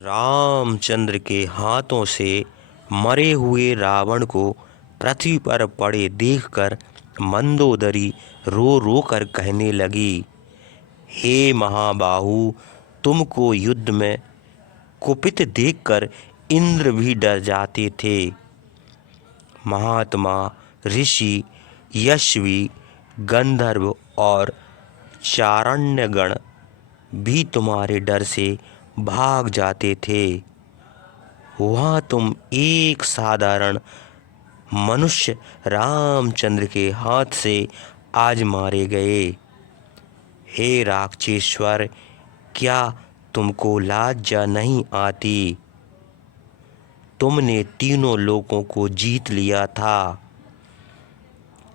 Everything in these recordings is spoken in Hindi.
रामचंद्र के हाथों से मरे हुए रावण को पृथ्वी पर पड़े देखकर मंदोदरी रो रो कर कहने लगी, हे महाबाहु, तुमको युद्ध में कुपित देखकर इंद्र भी डर जाते थे। महात्मा, ऋषि, यशवी, गंधर्व और चारण्यगण भी तुम्हारे डर से भाग जाते थे। वहाँ तुम एक साधारण मनुष्य रामचंद्र के हाथ से आज मारे गए। हे राक्षसेश्वर, क्या तुमको लज्जा नहीं आती? तुमने तीनों लोकों को जीत लिया था।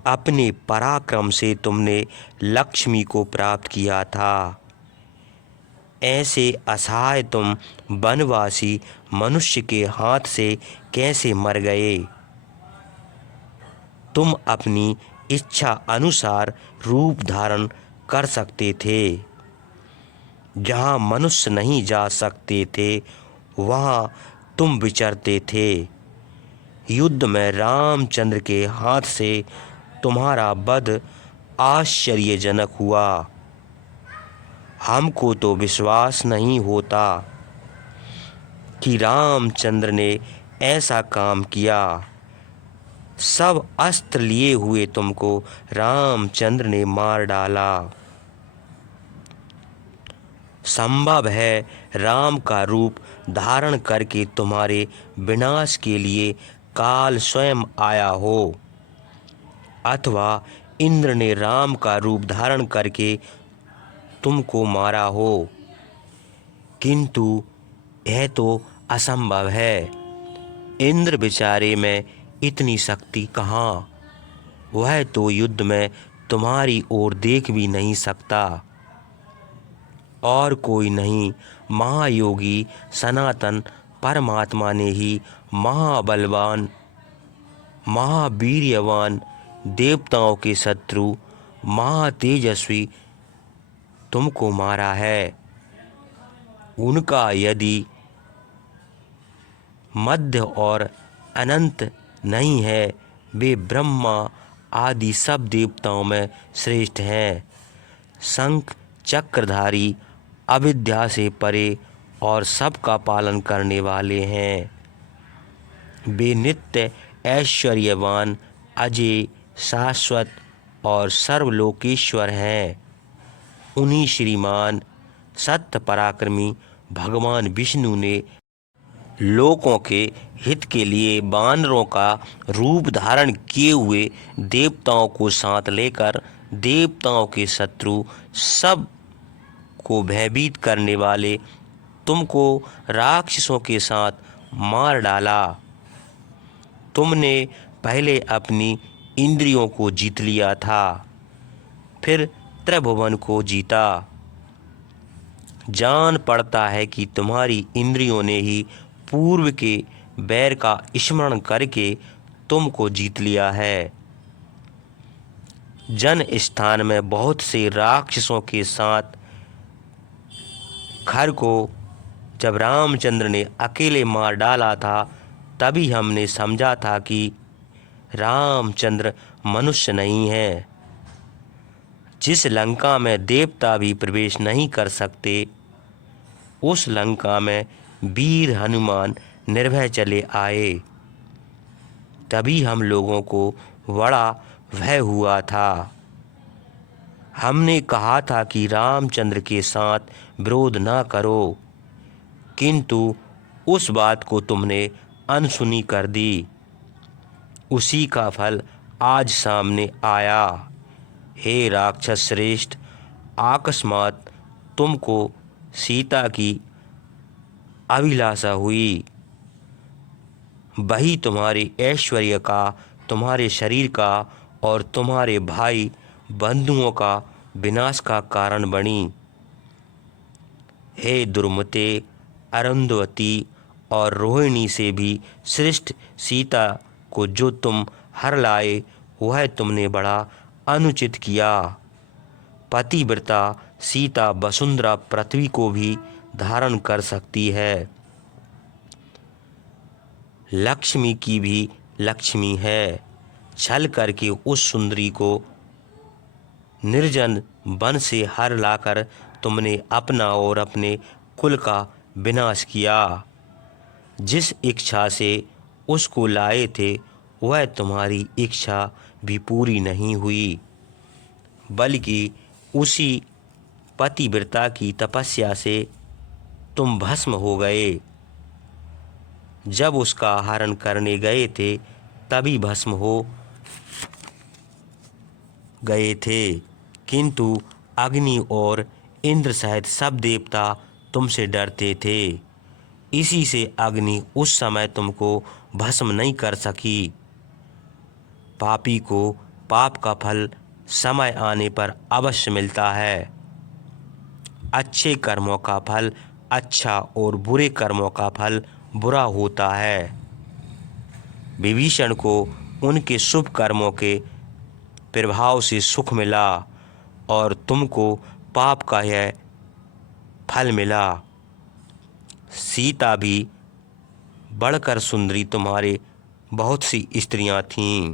अपने पराक्रम से तुमने लक्ष्मी को प्राप्त किया था। ऐसे असहाय तुम वनवासी मनुष्य के हाथ से कैसे मर गए? तुम अपनी इच्छा अनुसार रूप धारण कर सकते थे। जहाँ मनुष्य नहीं जा सकते थे वहाँ तुम विचरते थे। युद्ध में रामचंद्र के हाथ से तुम्हारा वध आश्चर्यजनक हुआ। हमको तो विश्वास नहीं होता कि रामचंद्र ने ऐसा काम किया। सब अस्त्र लिए हुए तुमको रामचंद्र ने मार डाला। संभव है राम का रूप धारण करके तुम्हारे विनाश के लिए काल स्वयं आया हो, अथवा इंद्र ने राम का रूप धारण करके तुमको मारा हो, किंतु यह तो असंभव है। इंद्र बेचारे में इतनी शक्ति कहाँ? वह तो युद्ध में तुम्हारी ओर देख भी नहीं सकता। और कोई नहीं, महायोगी सनातन परमात्मा ने ही महाबलवान, महावीर्यवान, देवताओं के शत्रु, महातेजस्वी तुमको मारा है। उनका यदि मध्य और अनंत नहीं है, वे ब्रह्मा आदि सब देवताओं में श्रेष्ठ हैं। शंख चक्रधारी, अविद्या से परे और सबका पालन करने वाले हैं। वे नित्य ऐश्वर्यवान, अजय, शाश्वत और सर्वलोकेश्वर हैं। उन्हीं श्रीमान सत्य पराक्रमी भगवान विष्णु ने लोकों के हित के लिए वानरों का रूप धारण किए हुए देवताओं को साथ लेकर देवताओं के शत्रु सब को भयभीत करने वाले तुमको राक्षसों के साथ मार डाला। तुमने पहले अपनी इंद्रियों को जीत लिया था, फिर त्रिभुवन को जीता। जान पड़ता है कि तुम्हारी इंद्रियों ने ही पूर्व के बैर का स्मरण करके तुमको जीत लिया है। जन स्थान में बहुत से राक्षसों के साथ खर को जब रामचंद्र ने अकेले मार डाला था, तभी हमने समझा था कि रामचंद्र मनुष्य नहीं है। जिस लंका में देवता भी प्रवेश नहीं कर सकते, उस लंका में वीर हनुमान निर्भय चले आए। तभी हम लोगों को बड़ा भय हुआ था। हमने कहा था कि रामचंद्र के साथ विरोध न करो, किंतु उस बात को तुमने अनसुनी कर दी। उसी का फल आज सामने आया। हे राक्षस श्रेष्ठ, अकस्मात तुमको सीता की अभिलाषा हुई। वही तुम्हारे ऐश्वर्य का, तुम्हारे शरीर का और तुम्हारे भाई बंधुओं का विनाश का कारण बनी। हे दुर्मते, अरुंधवती और रोहिणी से भी श्रेष्ठ सीता को जो तुम हर लाए, वह तुमने बड़ा अनुचित किया। पतिव्रता सीता वसुंधरा पृथ्वी को भी धारण कर सकती है। लक्ष्मी की भी लक्ष्मी है। छल करके उस सुंदरी को निर्जन वन से हर लाकर तुमने अपना और अपने कुल का विनाश किया। जिस इच्छा से उसको लाए थे वह तुम्हारी इच्छा भी पूरी नहीं हुई, बल्कि उसी पतिव्रता की तपस्या से तुम भस्म हो गए। जब उसका हरण करने गए थे तभी भस्म हो गए थे, किंतु अग्नि और इंद्र सहित सब देवता तुमसे डरते थे। इसी से अग्नि उस समय तुमको भस्म नहीं कर सकी। पापी को पाप का फल समय आने पर अवश्य मिलता है। अच्छे कर्मों का फल अच्छा और बुरे कर्मों का फल बुरा होता है। विभीषण को उनके शुभ कर्मों के प्रभाव से सुख मिला और तुमको पाप का यह फल मिला। सीता भी बढ़कर सुंदरी तुम्हारे बहुत सी स्त्रियां थीं,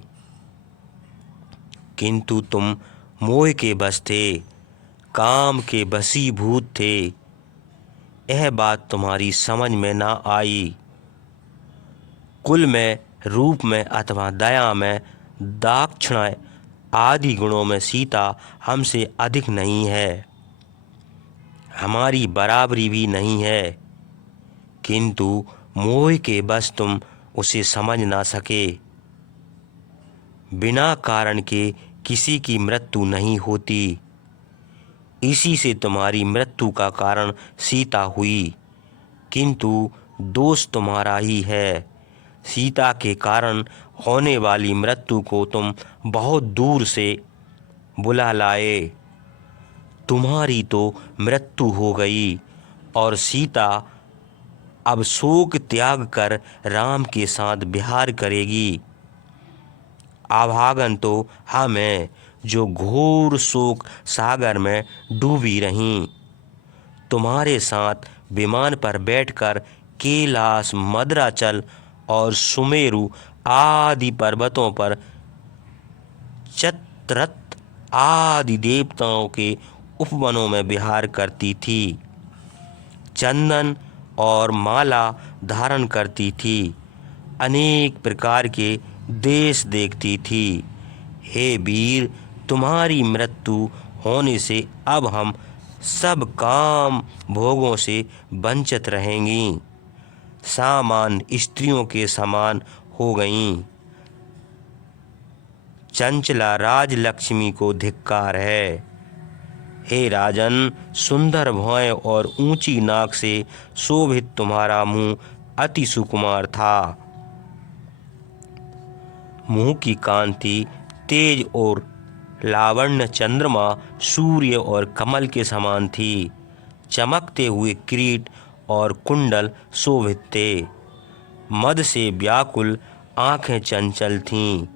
किंतु तुम मोह के बस थे, काम के वशीभूत थे। यह बात तुम्हारी समझ में ना आई। कुल में, रूप में अथवा दया में, दाक्षिण्य आदि गुणों में सीता हमसे अधिक नहीं है, हमारी बराबरी भी नहीं है, किंतु मोह के बस तुम उसे समझ ना सके। बिना कारण के किसी की मृत्यु नहीं होती, इसी से तुम्हारी मृत्यु का कारण सीता हुई, किंतु दोष तुम्हारा ही है। सीता के कारण होने वाली मृत्यु को तुम बहुत दूर से बुला लाए। तुम्हारी तो मृत्यु हो गई और सीता अब शोक त्याग कर राम के साथ विहार करेगी। अभागन तो हम हैं जो घोर शोक सागर में डूबी रहीं। तुम्हारे साथ विमान पर बैठकर कैलाश, मद्राचल और सुमेरु आदि पर्वतों पर चित्ररथ आदि देवताओं के उपवनों में विहार करती थी, चंदन और माला धारण करती थी, अनेक प्रकार के देश देखती थी। हे वीर, तुम्हारी मृत्यु होने से अब हम सब काम भोगों से वंचित रहेंगी, सामान्य स्त्रियों के समान हो गईं। चंचला राजलक्ष्मी को धिक्कार है। हे राजन, सुंदर भौहें और ऊंची नाक से शोभित तुम्हारा मुंह अति सुकुमार था। मुंह की कांति तेज और लावण्य चंद्रमा, सूर्य और कमल के समान थी। चमकते हुए किरीट और कुंडल शोभित थे। मद से व्याकुल आंखें चंचल थीं।